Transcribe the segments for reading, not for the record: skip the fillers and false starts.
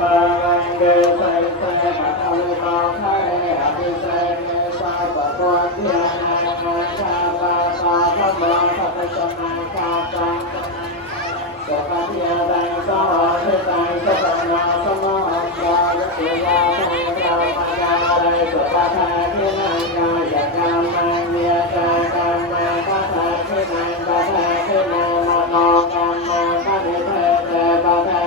ปาลังเกสัยเสปัทวิปาคาเรอภิเศษเนสาปะโกเทียนานาคาปาปาพะโมทัพพะสนาคาปาสุขเทียดังสหเทตังสัพพนาสมหังกายสุยาทังกามายาไรสุขทาทินังกายกรรมังเวียกากรรมังปัฏฐาทินังปัฏฐาทินังมโนกรรมังปฏิเทเตปัฏฐา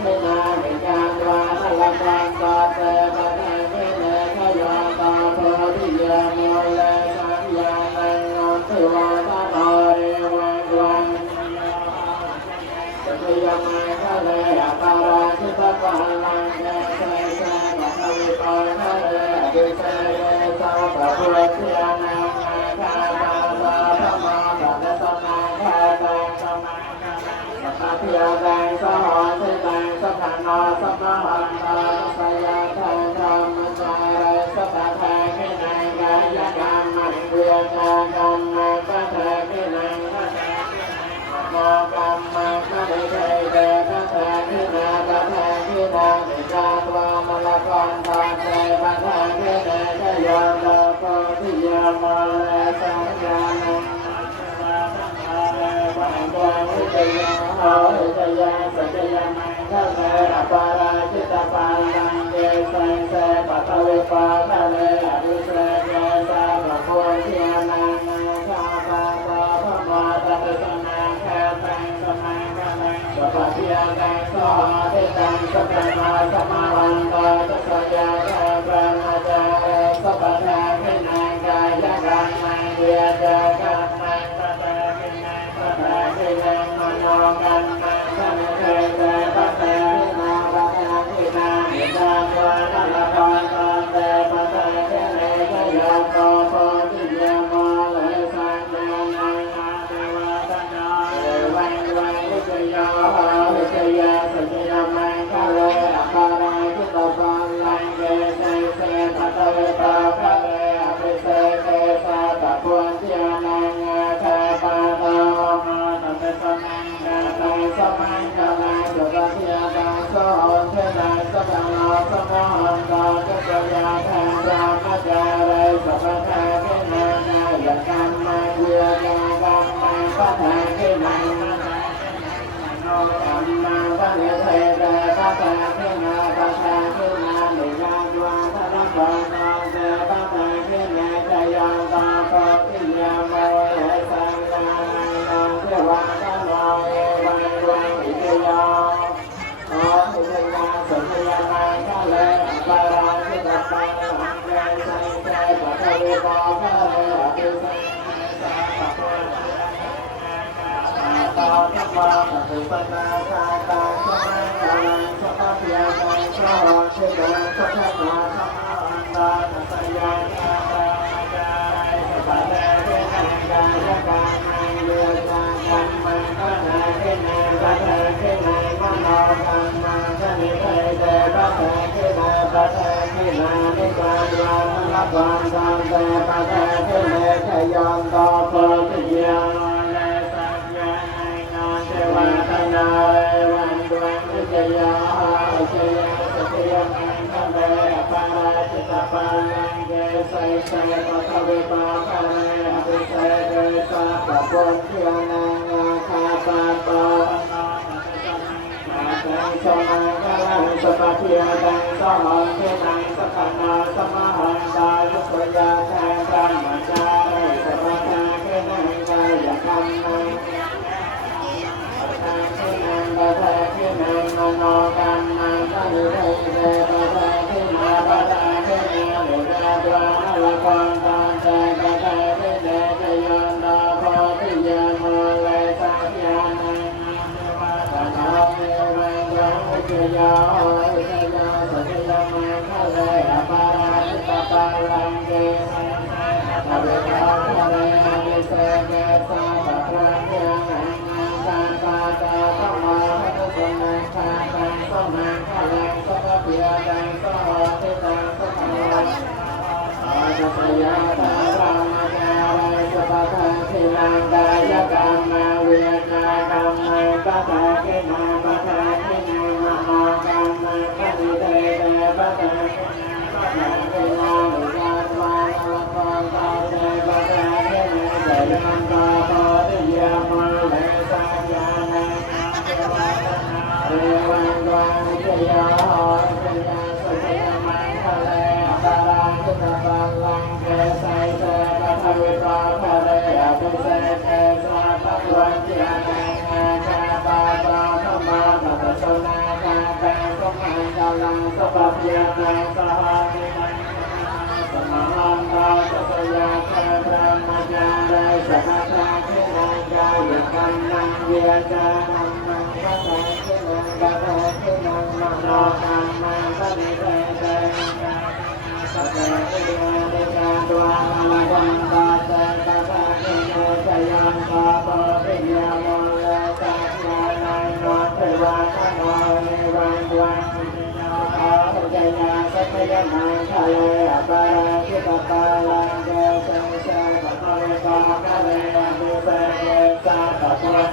ทินามิการวาทละกังปัตเตปัฏฐาทิเนขยาตาโพธิยาโมเลสัญญาณังนนทิวาทะโนเรวังวังสัพยามังคะเลอปาราชิตปาลังเกเสเสปัทวิปาคะเลอภิเศษเนสาปะพุทธยานังนาคาปาปาธรรมะสัพพะสนังคาตังสมังสัพพะเทียตังสหเทตังสัพพะนาสัพพะหันตาสยาทังธรรมจาระสัพพะทาคินังกายกรรมังเวียกากรรมังปัฏฐาคินังปัฏฐาโมกรรมังปฏิเทเตปัฏฐาคินาปัฏฐาคินามิจาตวามลกันตาเตปัฏฐาคิเนชยาตาโพธิยามะเลสัญญาณังวันโกวิจยาโหวิจยาสัจยามังคะเลอปาราชิตปาลังเกสังเสปัทวิปาคะเลอภิเศษเนสาปะโพธิยานังนาคาปาปาพะโมทัพพะสนาคาตังสมังคะลังสัพพะเทียตังสหเทตังสัพพะนาสัมมาวันตาสัพยาทาปะนาจาเรสัพพะทาคินังกายกรรมังเวียจากรรมังปัฏฐาคินังปัฏฐาคินังมโนกรรมังปฏิเทเตปัฏฐาคินาปัฏฐาคินามิจาวาทะละกังตาเตปัฏฐาคิเนชยาโตโพธิยามะเลสัญญาณังอาเทวะตนาเอวังวังวิจยาหาวิจยาสัจยามังคะเลอปาราชิตปาลังเกเสเสปัทวิปาคะเลอภิเศษเนสาปะพุทธยานังนาคาปาตาโมทัพพะสนังคาตังสมังคะลังสุขเทียตังสหเทตังสัพพะนาสัมมาหันตาสัพยาทังธรรมจาเรสัพพะทาคินังกายกรรมังเวียกากรรมังปัฏฐาคินังโนกรรมังปฏิเทเตปัฏฐาคินาปัฏฐาคินามิจาวาทะละกังตาเตปัฏฐาคิเนชยาตาโพธิยามะเลสัญญาณังนาเทวะตะโนเอวังวังวิจยาโหวิจยาสัจยามังคะเลอปาราชิตปาลังเกสังเสปัทวิปาคะเลอภิเศษเนสาปะโพธิยานังนาคาปาตาธรรมะปฏิปนาคาตังสมังคะลังสัพพะเทียตังสหเทตังสัพพะนาสัมมาวันตาสัพยาทาปะนาจาไรสัพพะเทเทนังกายกรรมังเวียจากรรมังปัฏฐาคินังปัฏฐาคินังมโนกรรมังปฏิเทเตปัฏฐาคินังปัฏฐาคินังนิจาวาทะละกังตาเตปัฏฐาคิเนชยาโตโพธิยามะเลสัญญาณังนาเทวะตนาเอวังวังวิจยาหาวิจยาสัจยามังคะเลอปาราชิตปาลังเกสัยเสปัทวิปาคะเลอภิเศษเนสาปะโพธิยานังนาคาปาปาตังสมังคะลังสัพพะเทียตังสหเทตังสัพพะนาสัมมาหันตายุปยาทังธรรมจาเรสัพพะทาคินังกายกรรมังปัฏฐาคินังปัฏฐาคินังมโนกรรมังปฏิเทเตปัฏฐาคินาปัฏฐาคินามิจาวาทะละกังตาเตปัฏฐาคิเนชยาตาโพธิยามะเลสัญญาณังนาเทวะตนาเอวังวังวิจยาโหวิจยาสัจยามังคะเลอปาราชิตปาลังเกสังเสปัทวิปาคะเลอภิเศษเนสาปะพุทธยานังนาคาปาตาธรรมะปฏิปนาคาตังสมังคะลังสัพพะเทียตังสหเทตังสัพพะนาสัพยาทาธรรมจาไรสัพพะทาคินังกายกรรมังเวียกากรรมังปัฏฐาคินาปัฏฐาคินังมโนกร ปะเพียตังสหามิมังสมหังดาจัสยาแคพระมัจจาราสัพพะเทนังกายกัมมังเวียจานัมมังพระเทนังพระเทนังมโนกัมมังพระนิเทเตสัพเพเทวะเดชะดวงอลวันตาเตปะทะเทโนชยันตาปะปิยโมเลตัสสะนายโนเทวะทโนเนวังวันจยาสัพยามังคะเลอปาราชิตปาลังเกสังสะปะปะเวปะคะเลอภิเสเกสะปะปะ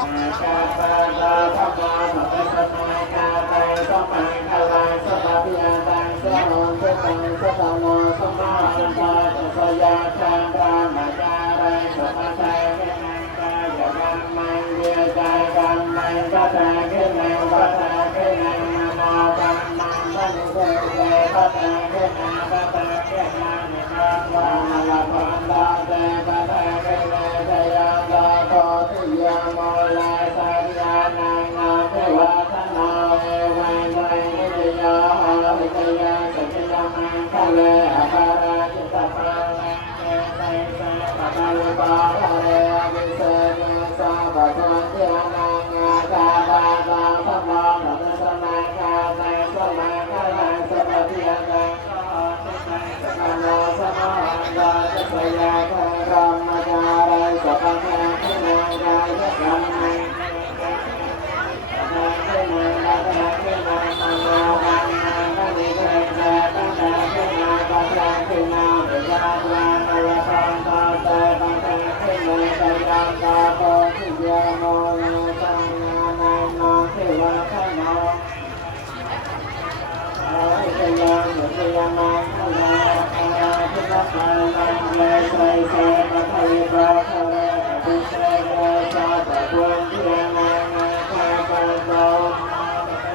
อาคาปะตาภะมาภะสมาคาไตสัมมังคะลังสัพพะพิยาตังสะโหสัพพังสัพพะโนสัมมาสัมพุทธัสสะยะคันธามัจจารังสัพพะไตเกนังกายกัมมังเวียจายกัมมังปะทะเกนังปะทะเกนังมโนกัมมังปะนิเทเตปะทะเกนังปะทะเกนังนิคังวานะละพันตาเตปะทะเกนังชยาตาโตทิยาโมลาสัญญานังนาเทวะทนาเอวังไตนิจยาหาวิจยาสัจยามังคะเลอปาราชิตปาลังเกไตเสปะทะวิปาคะเลอวิเศเนสะปะทะเทนังอาคาปะตาภะโมภะสมาคาไตสัมมาคะลังสัพพะพิยตังสหามิมังสัพพะโนสัมมาหังดาจัสยาแครัมมัจจารังสัพพะเทนังกายกัมมังเทนังปะทะเทนังมโนกัมมังปะนิเทเตปะทะเทนังปะทะเทนังปิยาตวานะละพันตาเตปะทะเทนังชยันตาโพธิยาโมเลสัญญานังนาเทวะทโนจยามุจยามังคะเลอปาราชิตปาลังเกไตเสปะทะวิปาคะเลอภิเสเกสะปะปุญญานังอาคาปะโต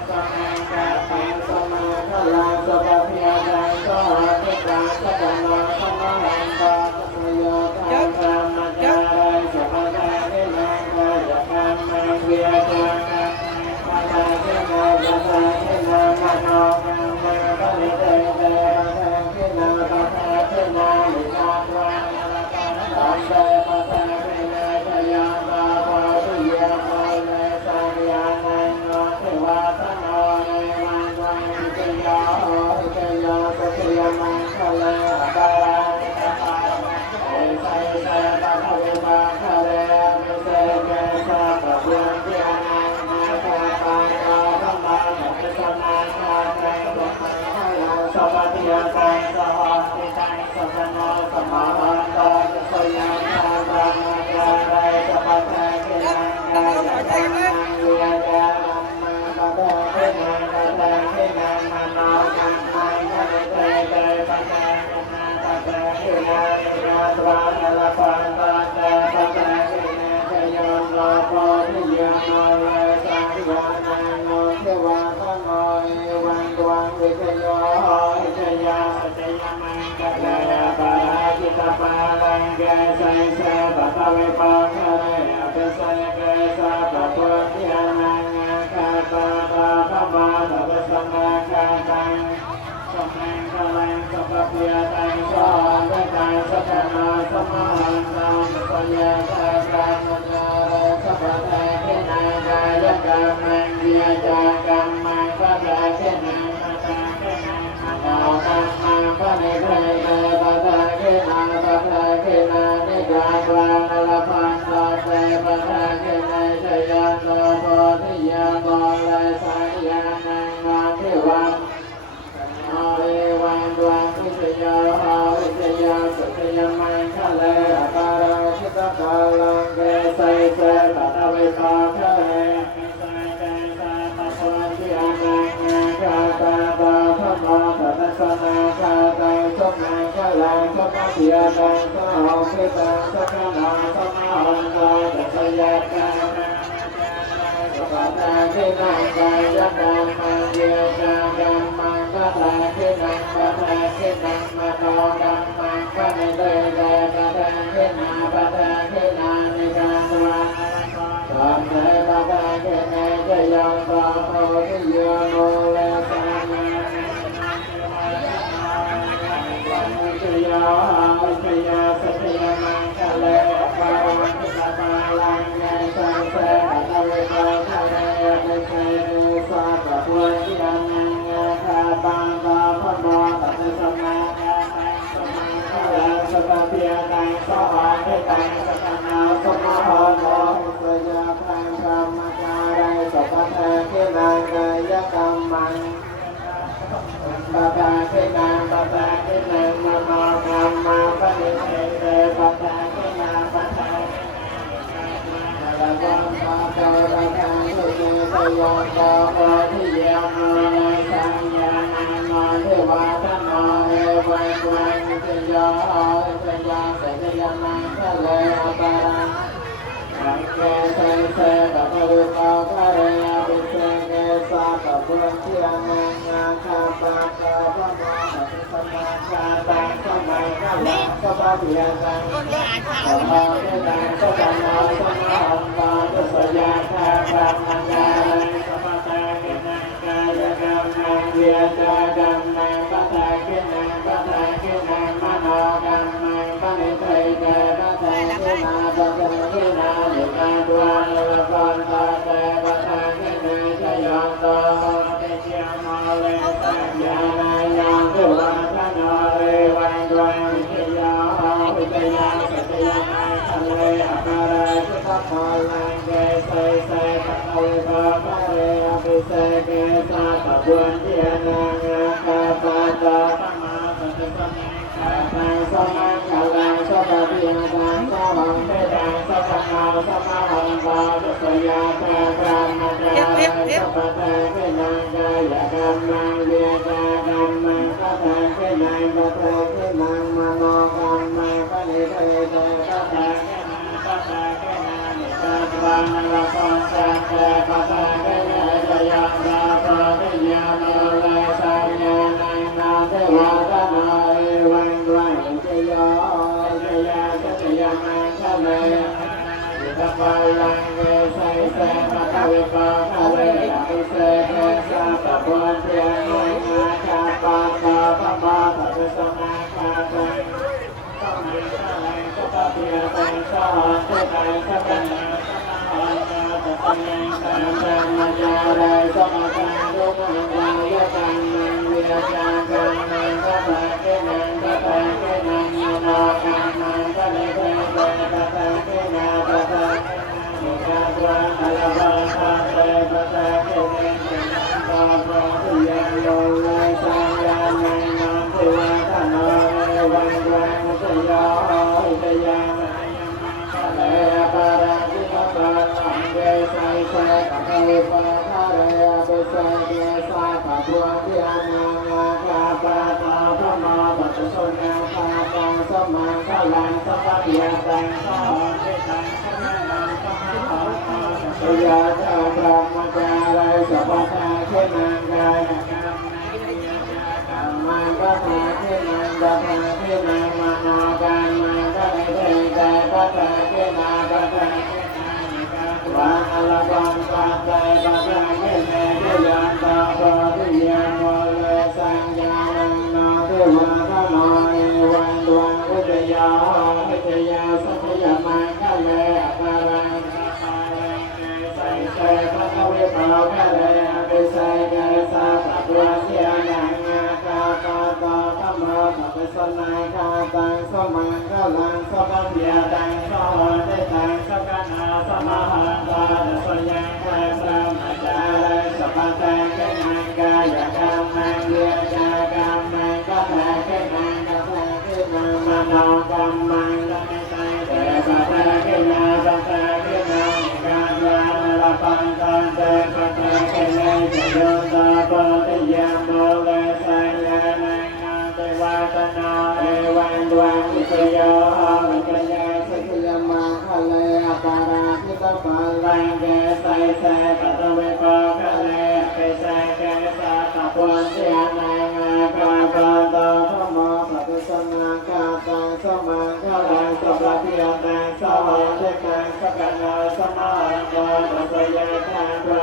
สมังกาตังสมาคะลังสัพพะพิยตังสหะทิตังสัพพะโนสัมมาหังตาสัพพโยธังธรรมจารังสัพพะทาเทนังกายกัมมังเวียจังกัมมังปะทะเทนังปะทะเทนังมโนกัมมังปะนิเทเตปะทะเทนังปะทะเทนังนิคังวานะละกัมตัมเตปะทะเทนังชยันตาโพธิยาโมเลสัญญานังนาเทวะทโนเนวังวังวิจยาโหวิจยาสัจยามังคะเลอปาราชิตปาลังเกไตเสปะทะวิปาคะเลอภิเสเกสะปะปุญญานังอาคาปะโตภะมาภะสมาคาไตสัมมังคะลังสัพพะพิยตังสหะทิตังสัพพะโนสัมมาหังตาจัสยาธาธรรมจารังสัพพะเทนังกายกัมมังเวียจานัมมังปะทะเทนังปะทะเทนังมโนกัมมังปะนิเทเตปะทะเทนังปะทะเทนังนิยาตวานะละพันตาเตปะทะเทนังชยันตาโพธิยาโมเลสัญญานังโนเทวะทโนเอวังดวงวิจโยโหวิจยาสัจยามังคะเลอปาราชิตปาลังเกไสเสปะทะวิปาคะเลอภิเสเกสะปะปุญญานังอาคาปะตาภะมาภะสมาคาตังสัมมังคะลังสัพพะพิยตังสหะทิตังสัพพะโนสัมมาหังตาสัพพยาธาธรรมจารังสัพพะทาเทนังกายกัมมังเวียจากัมมังปะทะเทนังปะทะเทนังมโนกัมมังปะนิเทเตปะทะเทนังปะทะเทนังนิยาวานะละพันตาเตปะทะเทนังชยันตาโพธิยาโมเลสัญญานังนาเทวะโอเอวังดวงวิจยาโหวิจยาสัจยามังคะเลอปาราชิตปาลังเกไสเสปะทะวิปาคะเลภิเสเกสะปะปุญญานังอาคาปะตาภะโมภะสมาคาไตสัมมังคะลังสัพพะพิยตังสหะทิตังสัพพะโนสัมมาหังตาจัสยาธรรมสัพพะทาเทนังกายกัมมังเวียจากัมมังปะทะเทนังปะทะเทนังมโนกัมมังปะนิเทเตปะทะเทนังปะทะเทนังนิคังวาธัมเมปะทะเทนังชยันตาโพธิยาโมเลสัญญา โยโกโกทิยาโมเลสัญญาณโนเทวาทโนเอวัยวัยมิจโยเจยาเสจยามังคะเลอปารังสังเกเสเสปะภวิปาคะเรอภิเสเกสาปะพุทธิอนังนาคาปะกะพะมาปะติสมาคาตังสมัยคะลังสภะพิยตังสัมมาเทตังสัมมาสัมมาอัมมาตุสยาคาคัมมังกาลังสัมมาตาเกนังกายกรรมังเวียจากรรมังปัตตาเกนังปัตตาเกนังมโนกรรมังปณิเทเกปัตตาเกนาปัตตาเกนาลิกาดวงเลวปันตาเตปัตตาเกนังชยอนโตเตเชียมอเลสัญญาณายังตุวาทโนเรวังดวงวิทยาวิทยาสัจยานังทะเลอภาราชิตพาลังเกเสเสปะภวิภาคะเรอภิเสเกสาปะบุญเทียนังอาคาปะตาธรรมาปฏิสัมมังคาตังสมังคาลังสัพพะพิยตังสหังเทตังสัพพะนาสัพพะหังปาตุสยาคาพรามจารังสัพพะเทเกนังกายกรรมังเวียจากรรมังปัตตาเกนังปัตตาเกนังมโนกรรมังปณิเทเตปัตตาเกนังปัตตาเกนังนิสัตวังละปังสัตเตปัตตาเกนังจยังดาปะทิยาโนเลสัญญานังนาเทวาทโนเอวังดวงวิจโยเจยาเจยามังคะเลอิทปาลังเกไสเสปะภวิปาคะเรอภิเสเกสาปะพุทธิอนังนาคาปะตาธรรมาปฏิสัมมาคาตังสัมมาคะลังสัพพะพิยตังสหังเทตังสัพพะนาสัมมาสัพพะยังสัมมามัจจาราสัมมาสังโฆมังวายกังมังเวียจากังมังสัพพะเกนังสัพพะเกนังมโนกรรมังปณิเทเตปัตตาเกนาปัตตาเกนานิกาตวังอลภังคาเตปัตตาเกนังเกนังปะโพธิยังโยเลสัญญานังนังเทวะทโนเอวังดวงวิทยาวิทยามังยังมังคะเลอปาราชิตปาลังเกไสเสปะภวิปาคะเรอภิเสเกสาปะพุทธิอนังอาคาปะตาธรรมาปฏิสัมมาคาตังสมังคะลังสัพพะพิยตังสหังเทตังสัพพะนาสัพพะหังปาตุยาชาพรามจาราสัพพะทาเขนังกายกรรมังเวียจากรรมังปัตตาเขนังปัตตาเขนังมโนกรรมังปณิเทเตปัตตาเขนาปัตตาเขนานิกาตวังอลภังคาเตปัตตาเขเนเทยันตาโพธิยาโมเลสัญญานังนาเทวะทโนเอวังดวงวิทยาวิทยาสัพยามังคะเลอปารังสัพพะเลเกไสเสปะภวิปาคะเรอภิเสเกสาปะพุทธิอนังอาคาปะตาธรรมาปฏิสัมมาคาตังสมังคะลังสัพพะพิยตังสหังเทตังสัพพะนาสัมมาหังปาตุสยังคาพรามจาราสัพพะทาเขนังกายกรรมังเวียจากรรมังปัตตาเขนังปัตตาเขนังมโนกรรมังปณิเทเตปัตตาเขนาปัตตาเขนังนิกาตวังอลภังคาเตปัตตาเขนังจโยตาปะทิยาโมเลสัญญานังนาเทวะทโนเอวังดวงวิทยาวิทยาสัพยามังคะเลอปาราชิตปาลังเกไสเสปะภวิปาคะเลอภิเสเกสาปะพุทธิอนังอาคาปะตาธรรมาปฏิสัมมาคาตังสมังคะลังสัพพะพิยตังสหังเทตังสัพพะนาสัมมาหังปาตุสยาคาพร